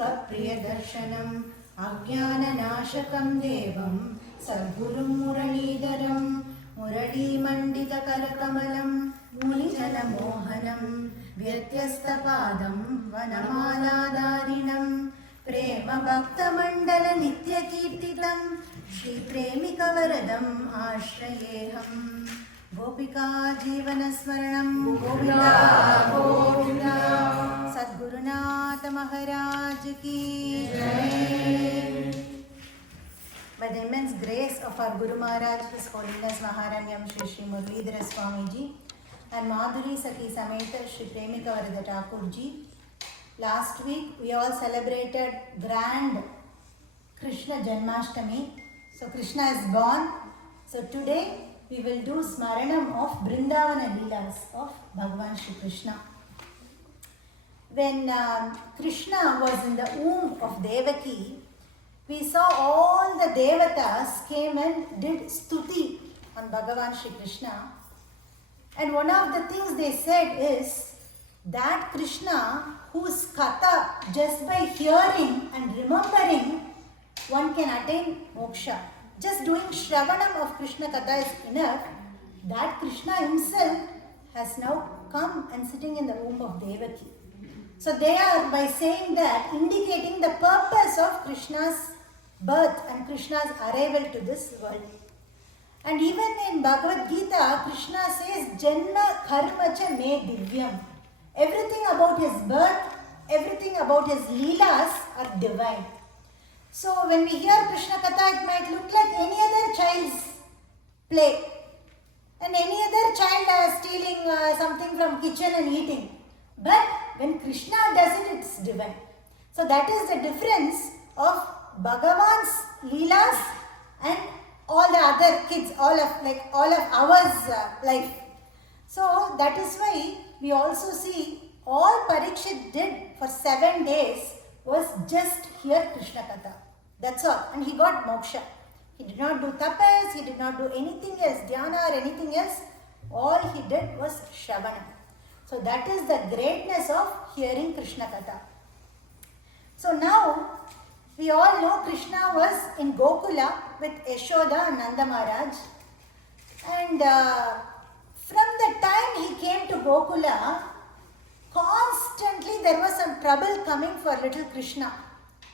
प्रियदर्शनम् अज्ञाननाशकं देवं सद्गुरुं मुरलीधरं मुरलीमण्डितकरकमलं मुनिजनमोहनं व्यत्यस्तपादं वनमालाधारिणं प्रेमभक्तमण्डलनित्यकीर्तितं श्रीप्रेमिकवरदम् आश्रयेऽहम्। गोपिका जीवनस्मरणं गोविन्दा गोविन्दा। सद्गुरुनाथ महाराज की जय। By the immense grace of our Guru Maharaj, His Holiness Maharanyam Shri Shri Muralidhara Swamiji and Madhuri Sati Sameta Shri Premika Varada Thakurji, last week we all celebrated grand Krishna Janmashtami. So Krishna is born. So today we will do Smaranam of Brindavana Leelas of Bhagavan Shri Krishna. When Krishna was in the womb of Devaki, we saw all the Devatas came and did stuti on Bhagavan Shri Krishna. And one of the things they said is that Krishna, whose katha just by hearing and remembering one can attain moksha. Just doing Shravanam of Krishna Katha is enough. That Krishna himself has now come and sitting in the womb of Devaki. So they are, by saying that, indicating the purpose of Krishna's birth and Krishna's arrival to this world. And even in Bhagavad Gita, Krishna says, Janma karma cha me divyam. Everything about his birth, everything about his leelas are divine. So when we hear Krishna Katha, it might look like any other child's play. And any other child stealing something from kitchen and eating. But when Krishna does it, it's divine. So that is the difference of Bhagavan's leelas and all the other kids, all of ours life. So that is why we also see all Parikshit did for 7 days was just hear Krishna Katha. That's all. And he got moksha. He did not do tapas, he did not do anything else, dhyana or anything else. All he did was Shravana. So that is the greatness of hearing Krishna Katha. So now, we all know Krishna was in Gokula with Yashoda and Nanda Maharaj. And from the time he came to Gokula, constantly there was some trouble coming for little Krishna.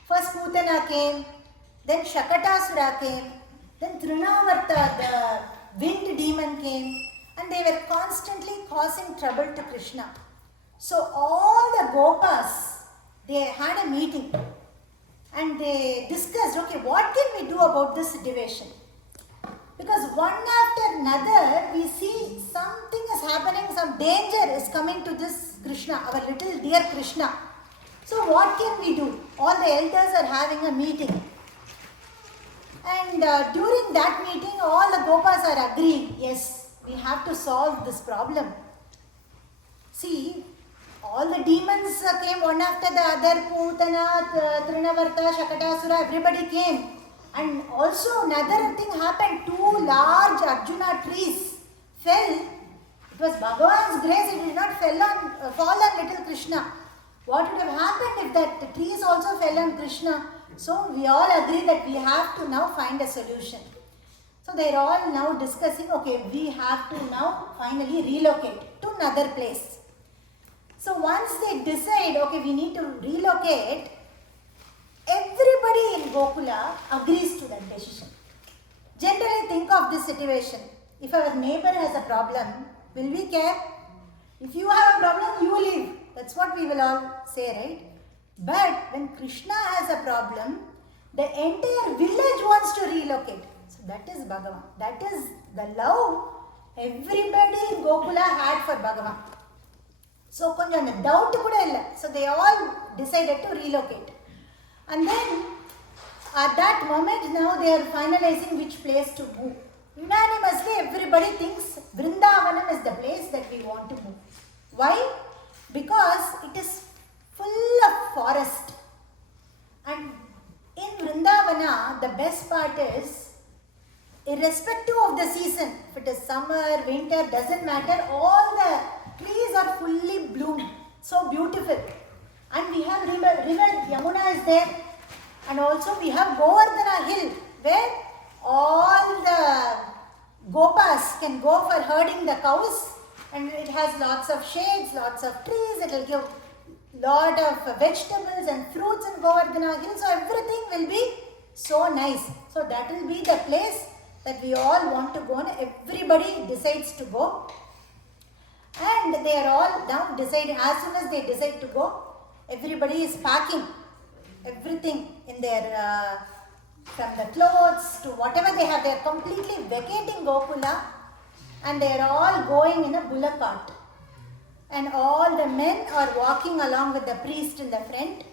First Putana came, then Shakatasura came, then Trinavarta, the wind demon came, and they were constantly causing trouble to Krishna. So all the Gopas, they had a meeting and they discussed, okay, what can we do about this situation? Because one after another, we see something is happening, some danger is coming to this Krishna, our little dear Krishna. So what can we do? All the elders are having a meeting. And during that meeting, all the Gopas are agreeing, yes, we have to solve this problem. See, all the demons came one after the other, Putana, Trinavarta, Shakatasura, everybody came. And also another thing happened, 2 large Arjuna trees fell. It was Bhagavan's grace, it did not fall on little Krishna. What would have happened if the trees also fell on Krishna? So we all agree that we have to now find a solution. So they are all now discussing, okay, we have to now finally relocate to another place. So once they decide, okay, we need to relocate, everybody in Gokula agrees to that decision. Generally think of this situation. If our neighbor has a problem, will we care? If you have a problem, you leave. That's what we will all say, right? But when Krishna has a problem, the entire village wants to relocate. So that is Bhagavan. That is the love everybody in Gokula had for Bhagavan. So konjam doubt kuda illa. So they all decided to relocate. And then at that moment now they are finalizing which place to move. Unanimously everybody thinks Brindavana is the place that we want to move. Why? Because it is full of forest. And in Brindavana, the best part is, irrespective of the season, if it is summer, winter, doesn't matter, all the trees are fully bloomed. So beautiful. And we we have river Yamuna is there, and also we have Govardhana hill where all the gopas can go for herding the cows, and it has lots of shades, lots of trees. It will give lot of vegetables and fruits in Govardhana hill, so everything will be so nice. So that will be the place that we all want to go, and everybody decides to go. And they are all now deciding. As soon as they decide to go, everybody is packing everything in their from the clothes to whatever they have. They are completely vacating Gokula, and they are all going in a bullock cart. And all the men are walking along with the priest in the front.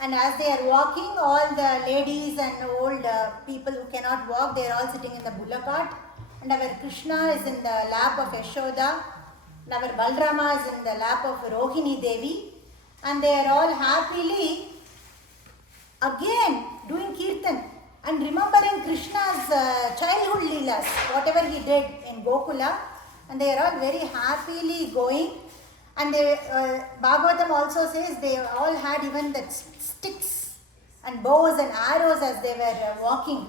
And as they are walking, all the ladies and old people who cannot walk, they are all sitting in the bullock cart. And our Krishna is in the lap of Yashoda. And our Balrama is in the lap of Rohini Devi. And they are all happily again doing kirtan and remembering Krishna's childhood leelas, whatever he did in Gokula. And they are all very happily going. And they, Bhagavatam also says they all had even the sticks and bows and arrows as they were walking.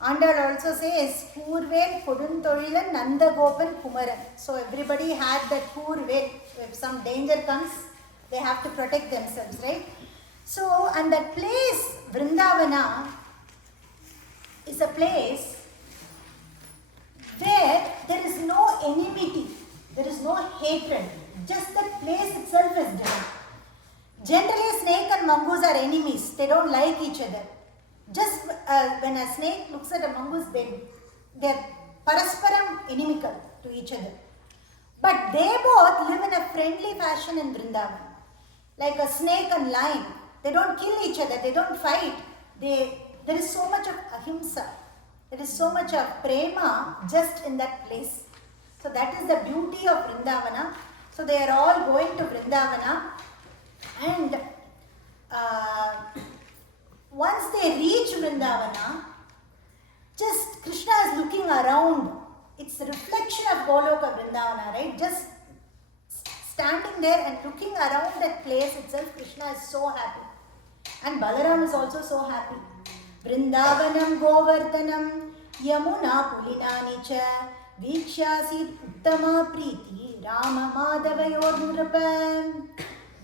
Andal also says, Purvel Koduntholilan Nandagopan Kumaran. So everybody had that Purvel. If some danger comes, they have to protect themselves, right? So, and that place, Brindavana, is a place where there is no enmity, there is no hatred. Just that place itself is divine. Generally, snake and mongoose are enemies. They don't like each other. Just when a snake looks at a mongoose, they are parasparam inimical to each other. But they both live in a friendly fashion in Vrindavan. Like a snake and lion. They don't kill each other. They don't fight. There is so much of ahimsa. There is so much of prema just in that place. So that is the beauty of Vrindavana. So they are all going to Brindavana, and once they reach Brindavana, just Krishna is looking around. It's a reflection of Goloka Brindavana, right? Just standing there and looking around that place itself, Krishna is so happy. And Balaram is also so happy. Brindavanam Govardhanam Yamuna Pulinani cha Vikshyasid Uttama Priti Rama Madhavayor Nurapam.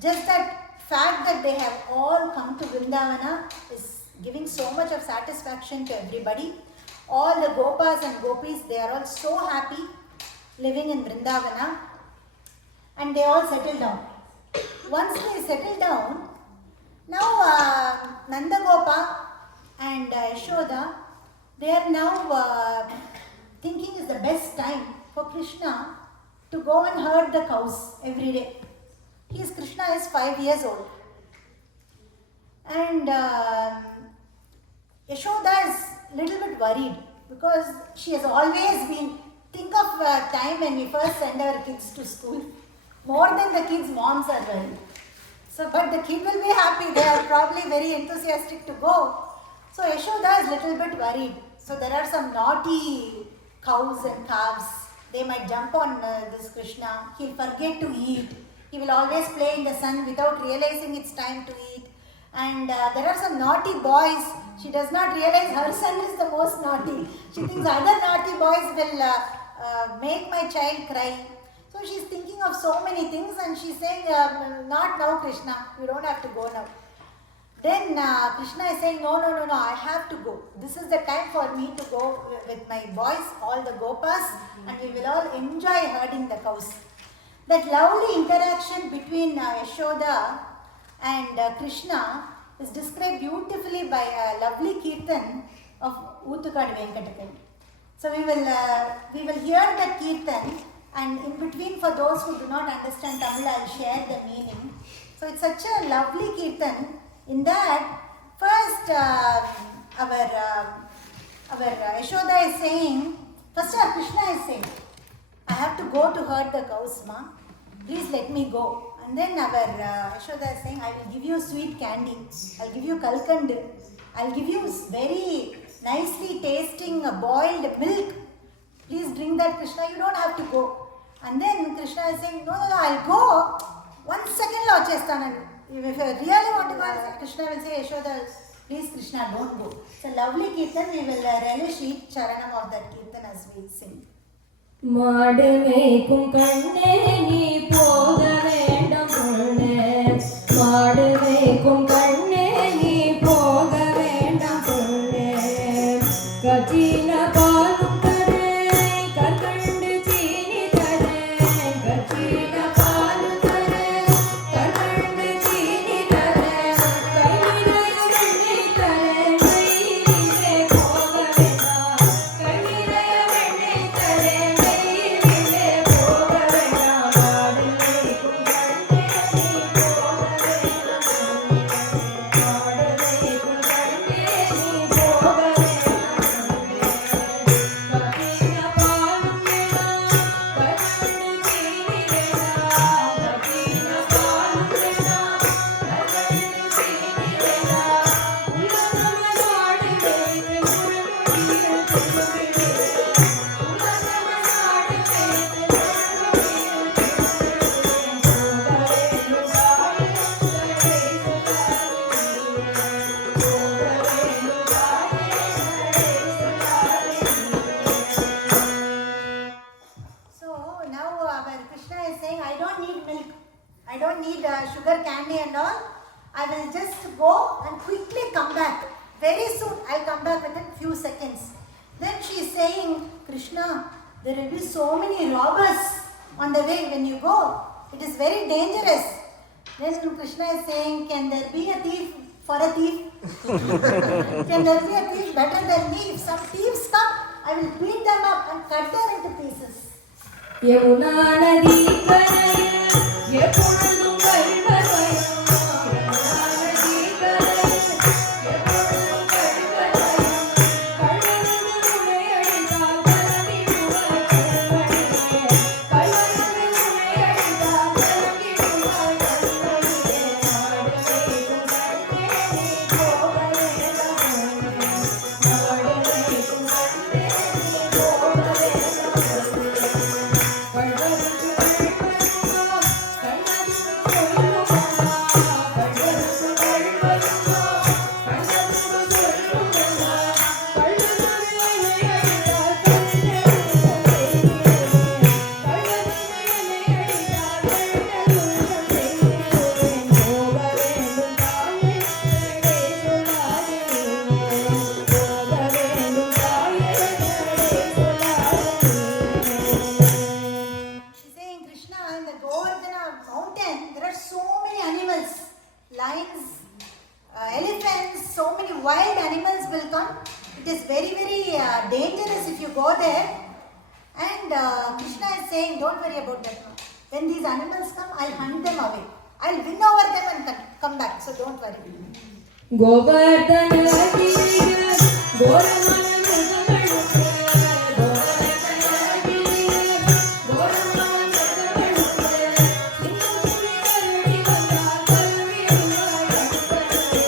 Just that fact that they have all come to Vrindavana is giving so much of satisfaction to everybody. All the Gopas and Gopis, they are all so happy living in Vrindavana, and they all settle down. Once they settle down, now Nandagopa and Yashoda, they are now thinking is the best time for Krishna to go and herd the cows every day. Krishna is 5 years old. And Yashoda is a little bit worried because she has always been, think of a time when we first send our kids to school. More than the kids' moms are worried. So, but the kid will be happy. They are probably very enthusiastic to go. So Yashoda is a little bit worried. So there are some naughty cows and calves. They might jump on this Krishna. He'll forget to eat. He will always play in the sun without realizing it's time to eat. And there are some naughty boys. She does not realize her son is the most naughty. She thinks other naughty boys will make my child cry. So she's thinking of so many things, and she's saying, not now Krishna, you don't have to go now. Then Krishna is saying, no, I have to go. This is the time for me to go with my boys, all the gopas, and we will all enjoy herding the cows. That lovely interaction between Yashoda and Krishna is described beautifully by a lovely kirtan of Ootukadu Venkatakan. So we will hear that kirtan, and in between, for those who do not understand Tamil, I will share the meaning. So it's such a lovely kirtan. In that, first our Yashoda is saying, first our Krishna is saying, I have to go to herd the cows, ma. Please let me go. And then our Yashoda is saying, I will give you sweet candy. I'll give you kalkand. I'll give you very nicely tasting boiled milk. Please drink that, Krishna. You don't have to go. And then Krishna is saying, no, I'll go. 1 second lo chestanu. If I really want to go, Krishna will say, Yashoda, please Krishna, don't go. It's a lovely kirtan. We will relish each charanam of that kirtan as we sing. மாடு மேய்க்கும் கண்ணே நீ போக வேண்டாம் பொண்ணே, மாடு மேய்க்கும் கண்ணே நீ போக வேண்டாம் பொண்ணே, கச்சின பாலும் தரேன் கற்கண்டு சீனி தரேன், கச்சின பாலும் தரேன் கற்கண்டு சீனி தரேன், கை நிறைய வெண்ணெய் தரேன், வெயிலிலே போக வேண்டாம், கை நிறைய வெண்ணெய் தரேன், வெயிலிலே போக வேண்டாம், மாடு மேய்க்கும் கண்ணே நீ போக வேண்டாம் பொண்ணே, மாடு மேய்க்கும் கண்ணே நீ போக வேண்டாம் பொண்ணே, கச்சின பாலும் வேண்டாம் கற்கண்டு சீனி வேண்டாம், கச்சின பாலும் வேண்டாம் கற்கண்டு சீனி வேண்டாம், உலகம நாடு மேய்த்து முழுமுடியில் திரும்பிடு, உலகம நாடு மேய்த்து முழுமுடியில் திரும்பிடுவேன், போக வேண்டும் தாயே நடை சொல்லாதே, போக வேண்டும் தாயே நடை சொல்லாதே. So now our Krishna is saying, I don't need milk, I don't need sugar candy and all. I will just go and quickly come back. Very soon I'll come back within few seconds. Then she is saying, Krishna, there will be so many robbers on the way when you go. It is very dangerous. Then Krishna is saying, can there be a thief for a thief? Can there be a thief better than me? If some thieves come, I will beat them up and cut them into pieces. Yamuna நதி கரையில் எப்பொழுதும் கள்வர் வயம், யமுனா நதி கரையில் எப்பொழுதும் கள்வர் வயம், கள்ளனது உன்னை அழித்தால் கலங்கிடுவாய் கண்மணியே, கள்ளனது உன்னை அழித்தால் கலங்கிடுவாய் கண்மணியே, மாடு மேய்க்கும் கண்ணே நீ போக வேண்டாம் பொண்ணே, மாடு மேய்க்கும் கண்ணே நீ போக வேண்டாம் பொண்ணே, கள்ளருக்கு கள்வருமா கண்ணதுக்கு சொல்லுமா, கள்ளருக்கு கள்வருமா கண்ணதுக்கு சொல்லுமா, கள்ளனது என்னை அழித்தால் கள்ளதுள்ளம் செய்கிறேன், கள்ளனது என்னை அழித்தால் கள்ளதுள்ளம் செய்கிறேன், போக வேண்டும் தாயே நடை சொல்லாதே, போக வேண்டும் தாயே நடை சொல்லாதே. She's saying, Krishna, in the Govardhana mountain, there are so many animals, lions, elephants, so many wild animals will come. It is very, very dangerous if you go there. And Krishna is saying, don't worry about that now. When these animals come, I'll hunt them away. I'll win over them and come back. So don't worry. Govardhana கிரியில் கோரமான மிருகங்களுக்கு, கோவர்தன கிரியில் கோரமான மிருகங்களுக்கு, இன்னும் புலி கரடி வந்தால் கலங்கிடுவாய் கண்மணியே,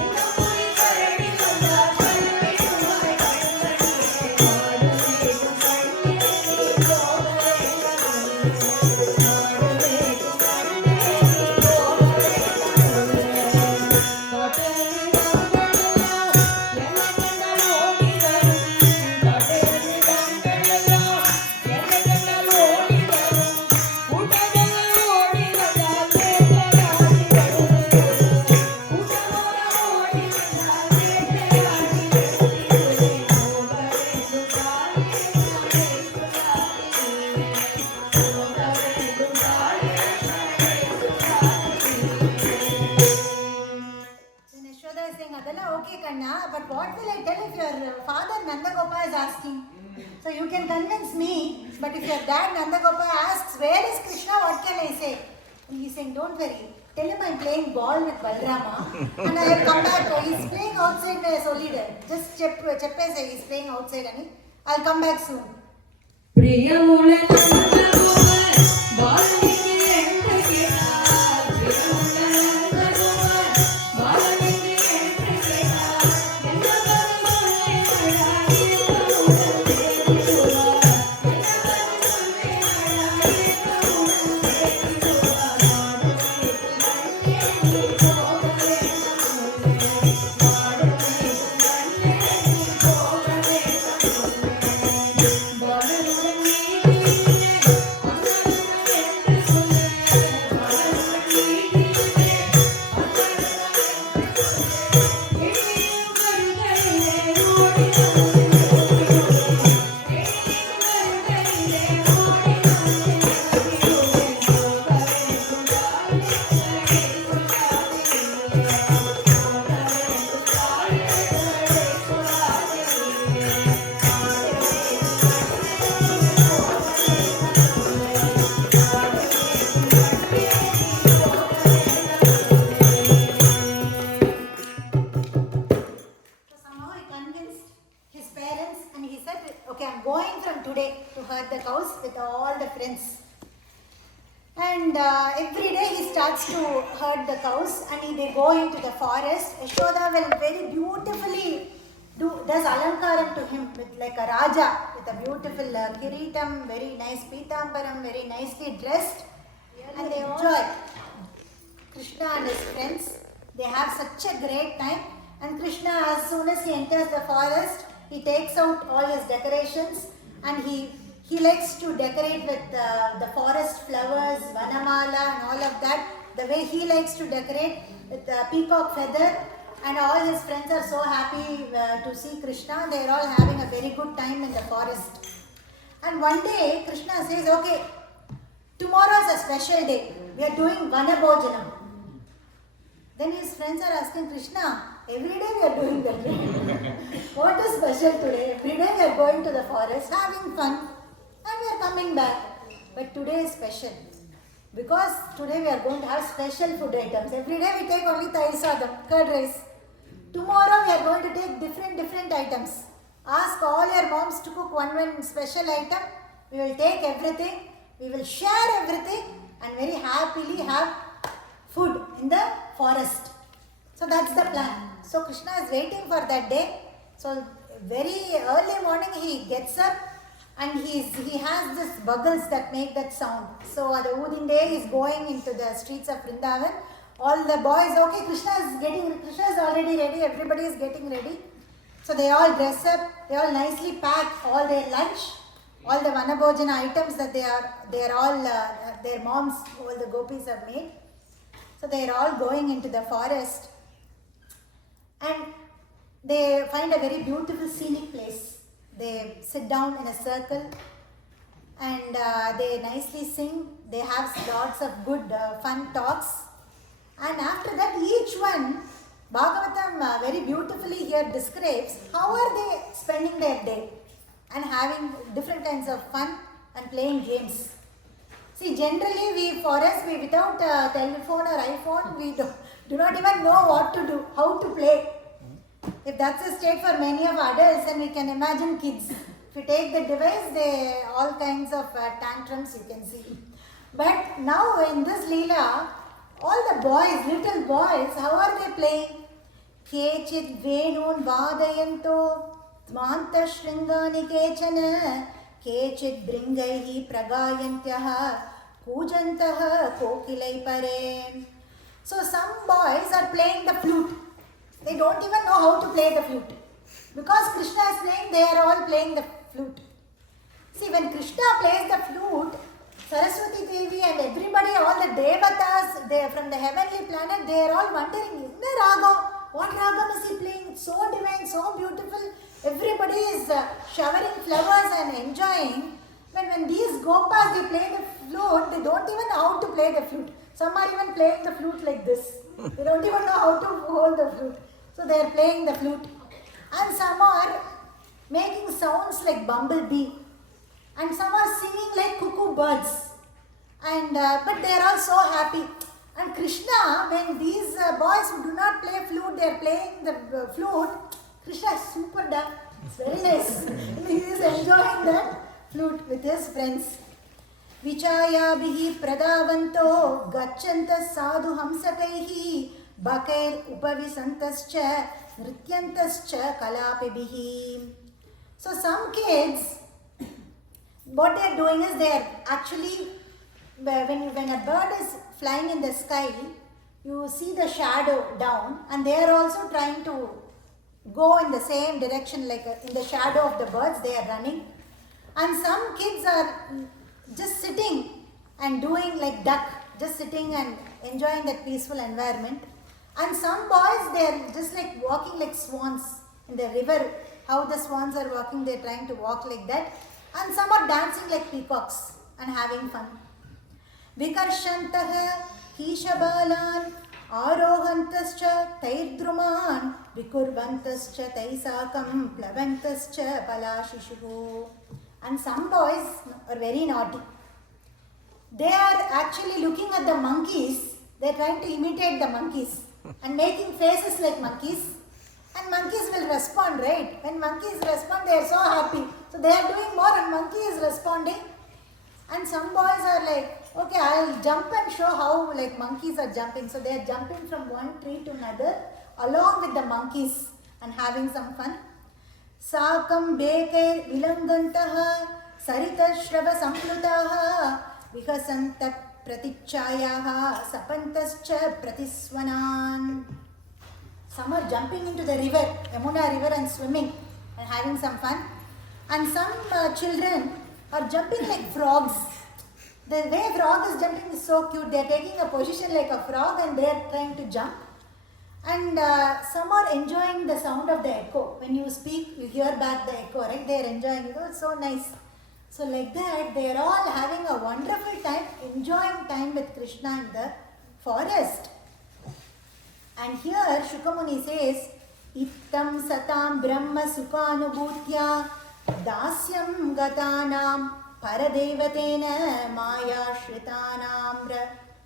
இன்னும் புலி கரடி வந்தால் கலங்கிடுவாய் கண்மணியே, மாடு மேய்க்கும் கண்ணே நீ போக வேண்டாம் பொண்ணே, மாடு மேய்க்கும் கண்ணே நீ போக வேண்டாம் பொண்ணே, காட்டேரி கண்களெல்லாம் என்னை கண்டால் ஓடி வரும், காட்டேரி கண்களெல்லாம் என்னை கண்டால் ஓடி வரும், கூட்டங்கள் ஓடி வந்தால் வேட்டையாடி வருகிறேன், கூட்டமோட ஓடி வந்தால் வேட்டையாடி வருகிறேன், போக வேண்டும் தாயே நடை சொல்லாதே, போக வேண்டும் தாயே நடை சொல்லாதே. Then Yashoda is saying, Adala, okay, Kanna, but what will I tell if your father Nandagopa is asking? So you can convince me, but if your dad Nandagopa asks, where is Krishna, what can I say? And he's saying, don't worry. Tell him I'm playing ball with Balrama and I have come back. He's playing outside where I only there. Just cheppe say he's playing outside and I'll come back soon. பிரியமுள்ள நந்தகோபர் பாலனுக்கு என்று கேட்டார், பிரியமுள்ள நந்தகோபர் பாலனுக்கு என்று கேட்டார், என்ன கருமம் சொல்வேனடா இருக்கமுடன் தேடிடுவார், என்ன கருமம் சொல்வேனடா இருக்கமுடன் தேடிடுவார், மாடு மேய்க்கும் கண்ணே நீ starts to herd the cows and they go into the forest. Yashoda will very beautifully does alankaram to him with like a raja with a beautiful kiritam, very nice pitambaram, very nicely dressed, and they enjoy. Krishna and his friends, they have such a great time. And Krishna, as soon as he enters the forest, he takes out all his decorations and he likes to decorate with the forest flowers, vanamala and all of that. The way he likes to decorate with the peacock feather, and all his friends are so happy to see Krishna. They are all having a very good time in the forest. And one day Krishna says, okay, tomorrow is a special day. We are doing Vanabhojanam. Then his friends are asking Krishna, every day we are doing that. What is special today? Every day we are going to the forest, having fun, and we are coming back. But today is special. Because today we are going to have special food items. Every day we take only Thai sadam, curd rice. Tomorrow we are going to take different items. Ask all your moms to cook one special item. We will take everything. We will share everything and very happily have food in the forest. So that's the plan. So Krishna is waiting for that day. So very early morning he gets up and he has this bugles that make that sound. So the Udin day is going into the streets of Vrindavan. All the boys, okay, Krishna is already ready, everybody is getting ready. So they all dress up, they all nicely pack all their lunch, all the Vanabhojana items that they are all, their moms, all the gopis have made. So they are all going into the forest and they find a very beautiful scenic place. They sit down in a circle and they nicely sing. They have lots of good fun talks. And after that, each one, Bhagavatam very beautifully here describes how are they spending their day and having different kinds of fun and playing games. See, generally without telephone or iPhone, we do not even know what to do, how to play. If that's the state for many of adults, then we can imagine kids. If you take the device, all kinds of tantrums you can see. But now in this Leela, all the boys, little boys, how are they playing? Kechit venun vadayanto tvanta shringani kechana kechit bringaihi pragayantyah kujantaha kokilai pare. So some boys are playing the flute. They don't even know how to play the flute. Because Krishna is playing, they are all playing the flute. See, when Krishna plays the flute, Saraswati Devi and everybody, all the devatas, they are from the heavenly planet, they are all wondering, isn't there raga? What ragam is he playing? It's so divine, so beautiful. Everybody is showering flowers and enjoying. When these gopas, they play the flute, they don't even know how to play the flute. Some are even playing the flute like this. They don't even know how to hold the flute. So they are playing the flute. And some are making sounds like bumblebee. And some are singing like cuckoo birds. And but they are all so happy. And Krishna, when these boys who do not play flute, they are playing the flute, Krishna is super dumb. It's very nice. He is enjoying that flute with his friends. Vichayabhihi pradavanto gachantas sadhu hamsakaihi bakair upavisantascha nrityantascha kalapibhihi. So some kids, what they are doing is they are actually, when a bird is flying in the sky, you see the shadow down and they are also trying to go in the same direction, like in the shadow of the birds they are running. And some kids are just sitting and doing like duck, just sitting and enjoying that peaceful environment. And some boys, they are just like walking like swans in the river. How the swans are walking, they are trying to walk like that. And some are dancing like peacocks and having fun. Vikarshantaha kishabalan arohantascha tairdruman vikurvantascha taisakam plavantascha palashishu. And some boys are very naughty. They are actually looking at the monkeys. They are trying to imitate the monkeys and making faces like monkeys. And monkeys will respond, right? When monkeys respond, they are so happy. So they are doing more and monkey is responding. And some boys are like okay, I'll jump and show how like monkeys are jumping. So they are jumping from one tree to another along with the monkeys and having some fun. Sakam bekair vilangantaha sarita shrava samplutaha vikasanta pratichayaha sapantascha pratiswanan. Some are jumping into the river, Yamuna river, and swimming and having some fun. And some children are jumping like frogs. The way frog is jumping is so cute. They are taking a position like a frog and they are trying to jump. And some are enjoying the sound of the echo. When you speak, you hear back the echo, right? They are enjoying it. It's so nice. So like that, they are all having a wonderful time, enjoying time with Krishna in the forest. And here Shukamuni says, Ittam satam brahma sukhanubhutya dasyam gatanam paradevatena maya shritanam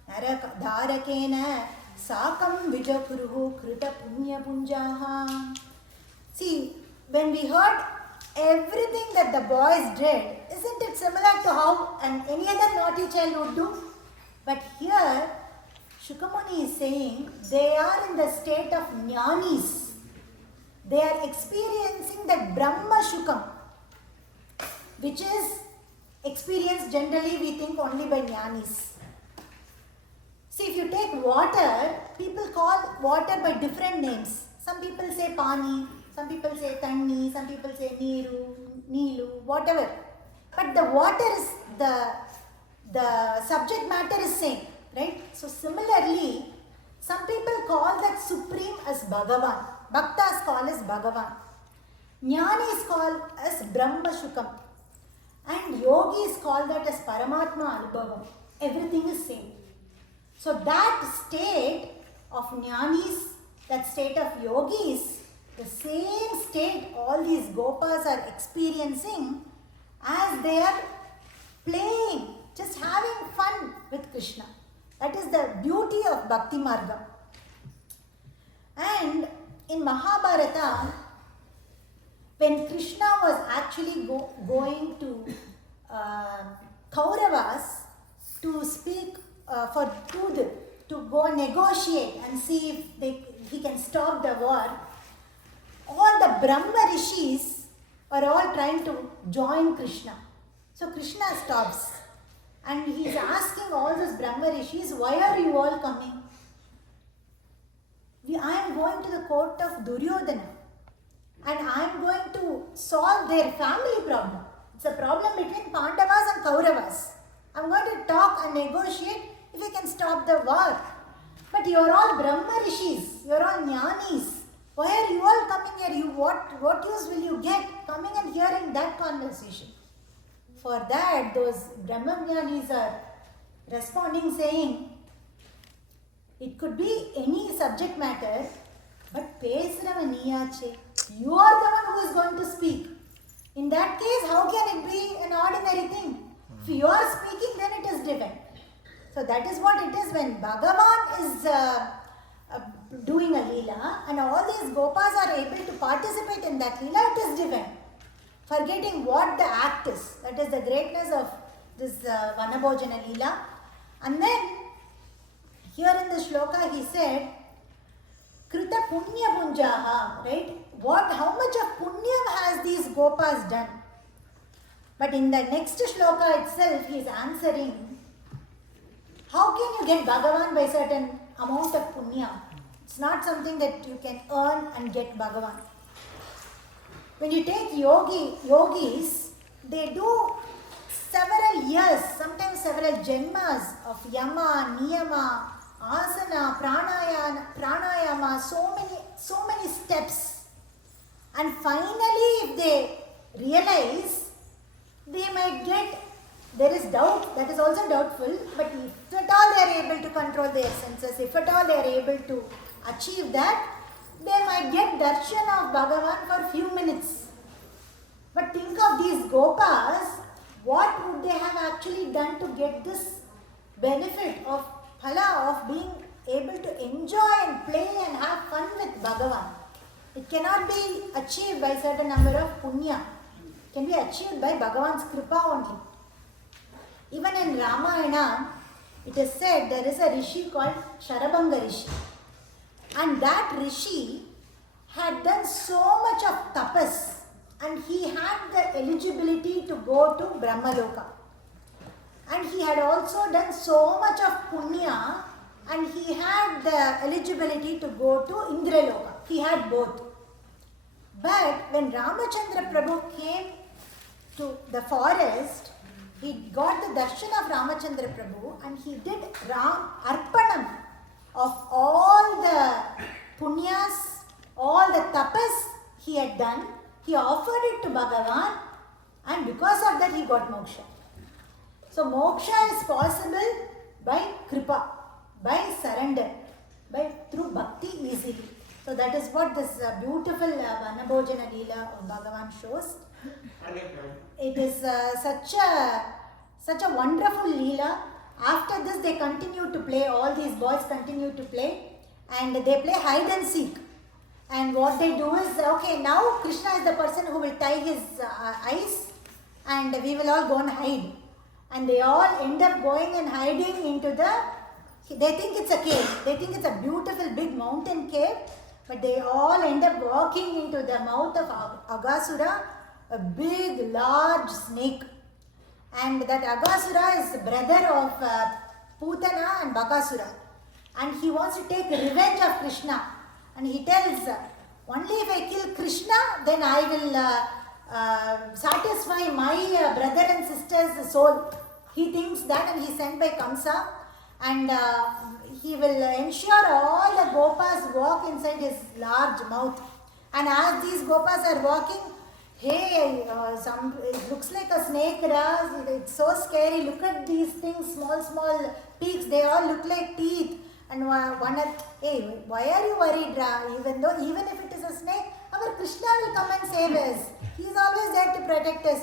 narakdarakena sakam vijapuruhu krita punya punjaha. See, when we heard everything that the boys did, isn't it similar to how any other naughty child would do? But here, Shukamuni is saying they are in the state of jnanis. They are experiencing that Brahma Shukam, which is experienced generally we think only by jnanis. See, if you take water, people call water by different names. Some people say pani, some people say tanni, some people say niru, nilu, whatever. But the water is, the subject matter is same. Right? So similarly, some people call that Supreme as Bhagavan. Bhaktas call as Bhagavan. Jnanis call as Brahma Shukam. And yogis call that as Paramatma Anubhavam. Everything is same. So that state of jnanis, that state of yogis, the same state all these gopas are experiencing as they are playing, just having fun with Krishna. That is the beauty of Bhakti Marga. And in Mahabharata, when Krishna was actually going to Kauravas to speak for truth, to go negotiate and see if he can stop the war, all the Brahma Rishis are all trying to join Krishna. So Krishna stops. And he is asking all those Brahma Rishis, why are you all coming? I am going to the court of Duryodhana and I am going to solve their family problem. It's a problem between Pandavas and Kauravas. I am going to talk and negotiate if we can stop the war. But you are all Brahma Rishis, you are all Jnanis. Why are you all coming here? What use will you get coming and hearing that conversation? For that, those Brahmajnanis are responding saying, it could be any subject matter, but Pesrava Niyache. You are the one who is going to speak. In that case, how can it be an ordinary thing? If you are speaking, then it is divine. So that is what it is when Bhagavan is doing a Leela and all these Gopas are able to participate in that Leela, it is divine. Forgetting what the act is. That is the greatness of this Vanabhojana Leela. And then, here in the shloka he said, Krita Punya Punjaha, right? How much of Punyam has these Gopas done? But in the next shloka itself, he is answering, how can you get Bhagavan by certain amount of Punya? It's not something that you can earn and get Bhagavan. When you take yogis, they do several years, sometimes several janmas of yama, niyama, asana, pranayama, so many steps. And finally, if they realize, they might get, there is doubt, that is also doubtful, but if at all they are able to control their senses, if at all they are able to achieve that, they might get darshan of Bhagavan for few minutes. But think of these Gopas, what would they have actually done to get this benefit of phala, of being able to enjoy and play and have fun with Bhagavan? It cannot be achieved by certain number of punya. It can be achieved by Bhagavan's kripa only. Even in Ramayana, it is said there is a rishi called Sharabanga Rishi. And that rishi had done so much of tapas, and he had the eligibility to go to Brahmaloka. And he had also done so much of punya, and he had the eligibility to go to Indraloka. He had both. But when Ramachandra Prabhu came to the forest, he got the darshan of Ramachandra Prabhu, and he did Arpanam of all the punyas, all the tapas he had done. He offered it to Bhagavan, and because of that he got moksha. So moksha is possible by kripa, by surrender, through bhakti easily. So that is what this beautiful Vanabhojana Leela of Bhagavan shows. It is such a wonderful Leela. After this they continue to play, all these boys continue to play, and they play hide and seek. And what they do is, okay, now Krishna is the person who will tie his eyes, and we will all go and hide. And they all end up going and hiding into they think it's a cave. They think it's a beautiful big mountain cave, but they all end up walking into the mouth of Aghasura, a big, large snake. And that Aghasura is the brother of Putana and Bakasura. And he wants to take revenge of Krishna. And he tells, only if I kill Krishna, then I will satisfy my brother and sister's soul. He thinks that, and he is sent by Kamsa, and he will ensure all the gopas walk inside his large mouth. And as these gopas are walking, hey, it looks like a snake, it's so scary, look at these things, small peaks, they all look like teeth. And one, hey, why are you worried, even if it is a snake, our Krishna will come and save us. He is always there to protect us.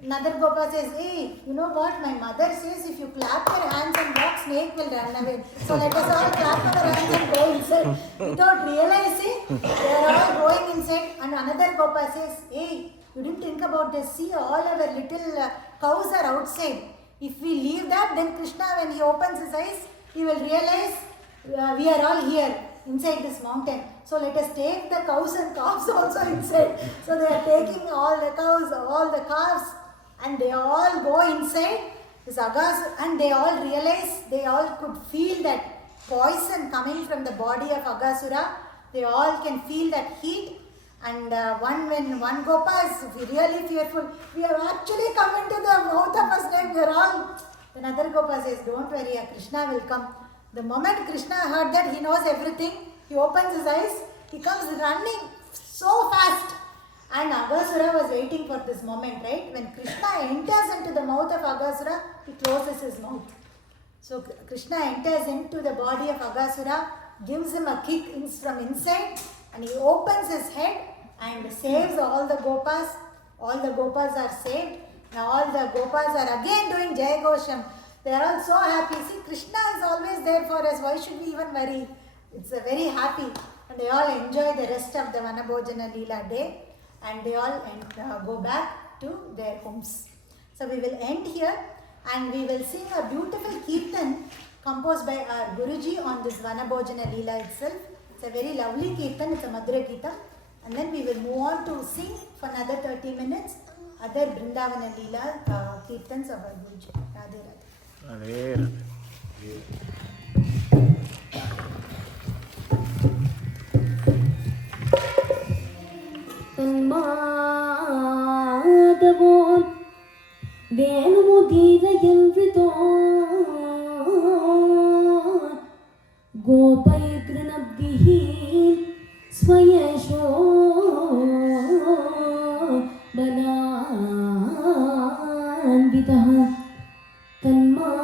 Another Gopa says, hey, you know what, my mother says if you clap your hands and walk, snake will run away. So let us all clap our hands and go inside. Without realizing, they are all going inside. And another Gopa says, hey, you didn't think about this. See, all our little cows are outside. If we leave that, then Krishna, when he opens his eyes, he will realize we are all here inside this mountain. So let us take the cows and calves also inside. So they are taking all the cows, all the calves, and they all go inside this Aghasura, and they all realize, they all could feel that poison coming from the body of Aghasura. They all can feel that heat. And when one Gopa is really fearful, we have actually come into the mouth of a snake. We are all. Another Gopa says, don't worry, Krishna will come. The moment Krishna heard that, he knows everything. He opens his eyes, he comes running so fast. And Aghasura was waiting for this moment, right? When Krishna enters into the mouth of Aghasura, he closes his mouth. So Krishna enters into the body of Aghasura, gives him a kick from inside, and he opens his head and saves all the Gopas. All the Gopas are saved. Now all the Gopas are again doing Jai Ghosham. They are all so happy. See, Krishna is always there for us. Why should we even worry? It's a very happy. And they all enjoy the rest of the Vanabhojana Leela day. And they all go back to their homes. So we will end here, and we will sing a beautiful kirtan composed by our Guruji on this Vanabhojana Leela itself. It's a very lovely kirtan. It's a Madhura Kirtan. And then we will move on to sing for another 30 minutes other Brindavana Leela kirtans of our Guruji. Radhe Radhe. Radhe தன்மாதவோ வேணுமுதீர என்றுதோ கோபைத்ருநப்திஹி ஸ்வயசோ பலான்விதः தன்மாதவோ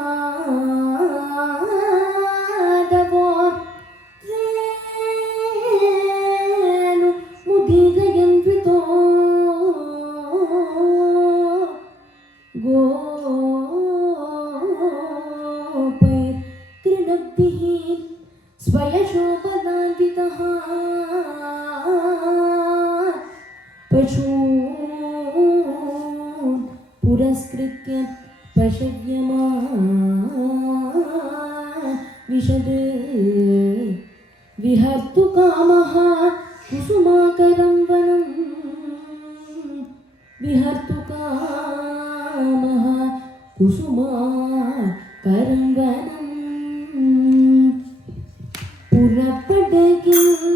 स्वयशोभनान्वितः पशून् पुरस्कृत्य पशव्यमानः ईषद् विहर्तु कामः कुसुमाकरं वनं विहर्तु कामः कुसुमाकरं वनं புறப்படுகின்றான்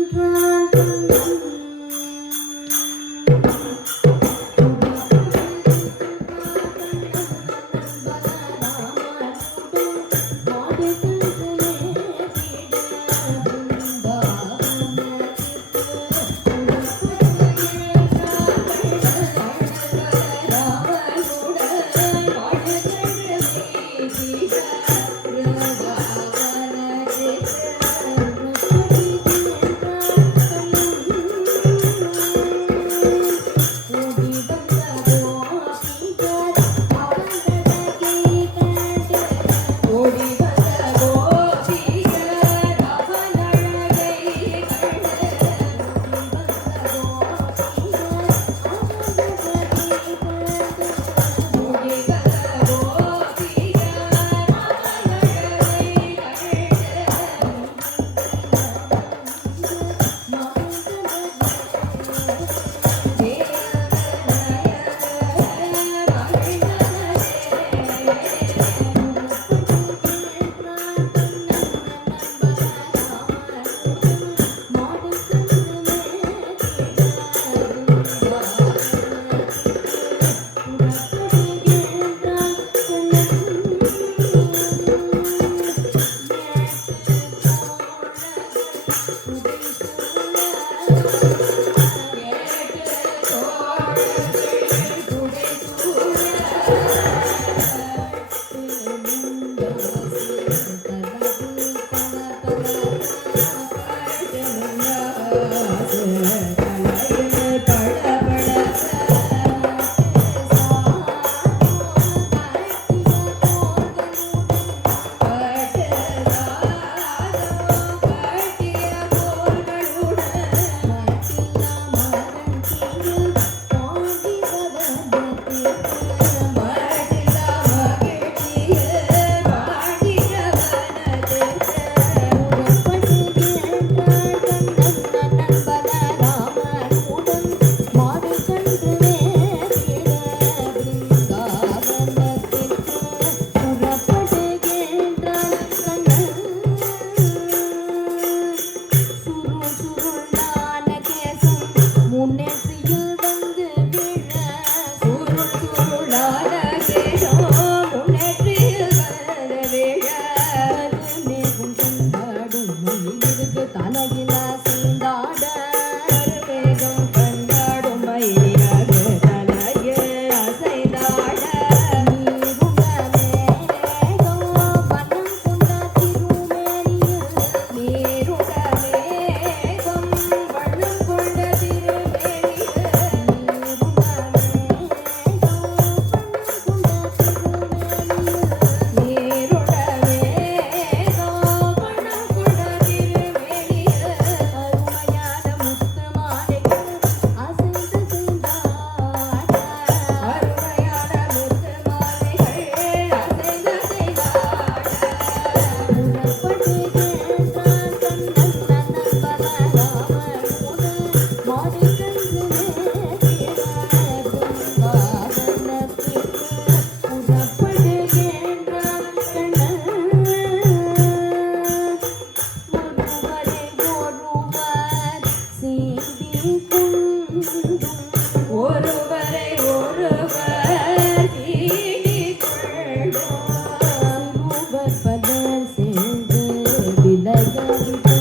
Leelai